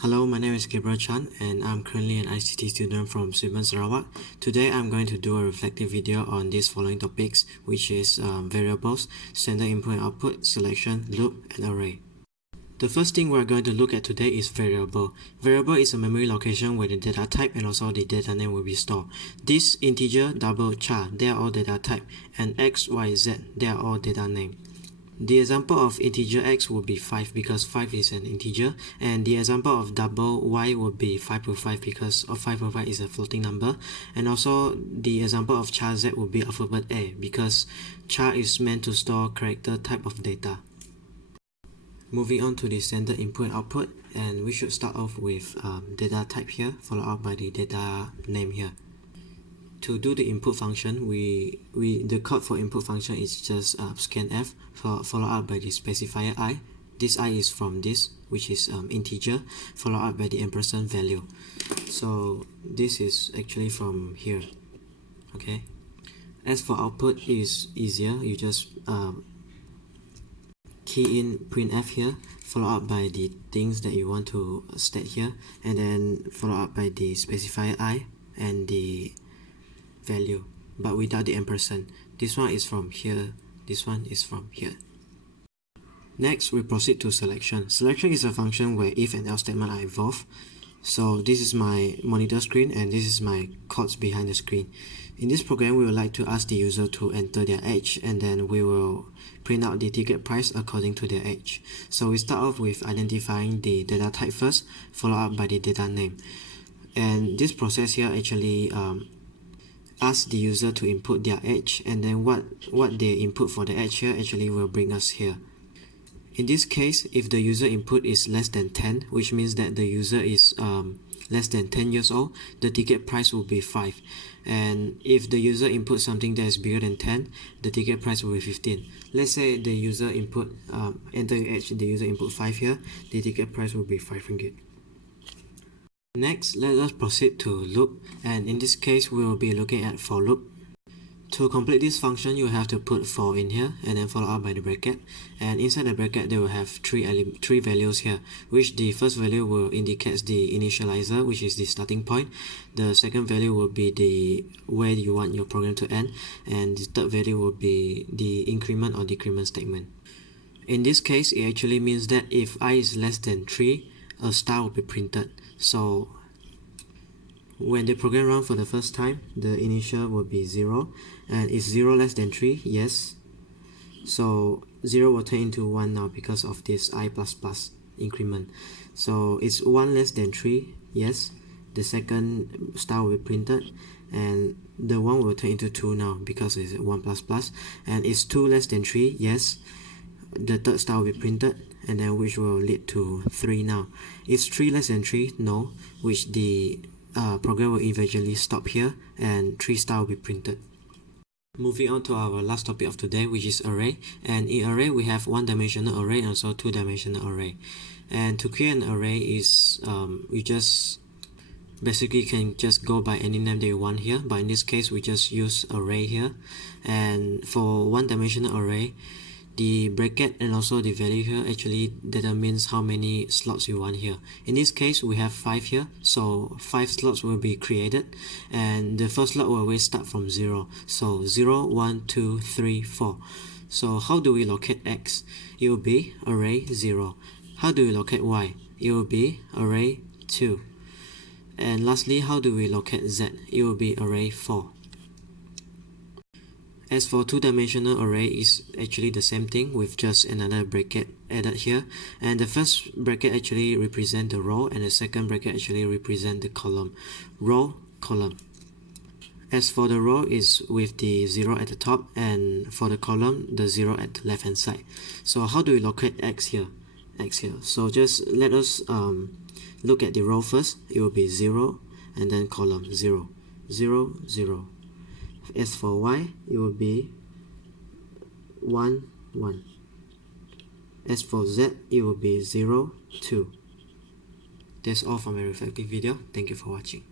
Hello, my name is Gabriel Chan and I'm currently an ICT student from SUIPEN Sarawak. Today I'm going to do a reflective video on these following topics, which is variables, standard input and output, selection, loop, and array. The first thing we're going to look at today is variable. Variable is a memory location where the data type and also the data name will be stored. This integer, double, char, they are all data type, and x, y, z, they are all data name. The example of integer x would be 5 because 5 is an integer, and the example of double y would be 5/5 because of 5/5 is a floating number, and also the example of char z would be alphabet A because char is meant to store character type of data. Moving on to the standard input and output, and we should start off with data type here, followed up by the data name here. To do the input function, the code for input function is just scanf followed up by the specifier I. This I is from this, which is integer, followed up by the ampersand value. So this is actually from here. Okay. As for output, is easier. You just key in printf here, followed up by the things that you want to state here, and then followed up by the specifier I and the value, but without the ampersand. This one is from here, this one is from here. Next, we proceed to selection. Selection is a function where if and else statement are involved. So this is my monitor screen and this is my codes behind the screen. In this program, we would like to ask the user to enter their age, and then we will print out the ticket price according to their age. So we start off with identifying the data type first, followed up by the data name. And this process here actually ask the user to input their age, and then what they input for the age here actually will bring us here. In this case, if the user input is less than 10, which means that the user is less than 10 years old, the ticket price will be 5. And if the user input something that is bigger than 10, the ticket price will be 15. Let's say the user input enter age, the user input 5 here, the ticket price will be 5 ringgit. Next, let us proceed to loop, and in this case we will be looking at for loop. To complete this function, you have to put for in here and then followed up by the bracket, and inside the bracket they will have three values here, which the first value will indicate the initializer, which is the starting point. The second value will be the where you want your program to end, and the third value will be the increment or decrement statement. In this case, it actually means that if I is less than 3, a star will be printed. So when the program runs for the first time, the initial will be 0, and is 0 less than 3? Yes. So 0 will turn into 1 now because of this I++ increment. So it's 1 less than 3? Yes. The second star will be printed, and the 1 will turn into 2 now because it's 1++, and it's 2 less than 3? Yes. The third star will be printed, and then which will lead to 3 now. Is 3 less than 3? No, which the program will eventually stop here, and 3 star will be printed. Moving on to our last topic of today, which is array. And in array, we have one-dimensional array and also two-dimensional array. And to create an array is you just basically can just go by any name that you want here, but in this case we just use array here. And for one-dimensional array, the bracket and also the value here actually determines how many slots you want here. In this case, we have 5 here, so 5 slots will be created, and the first slot will always start from 0. So 0, 1, 2, 3, 4. So how do we locate x? It will be array 0. How do we locate y? It will be array 2. And lastly, how do we locate z? It will be array 4. As for two-dimensional array, is actually the same thing with just another bracket added here, and the first bracket actually represent the row and the second bracket actually represent the column. Row, column. As for the row is with the 0 at the top, and for the column the 0 at the left hand side. So how do we locate x here? X here. So just let us look at the row first. It will be 0 and then column 0, 0, 0. As for y, it will be 1, 1. As for z, it will be 0, 2. That's all for my reflective video. Thank you for watching.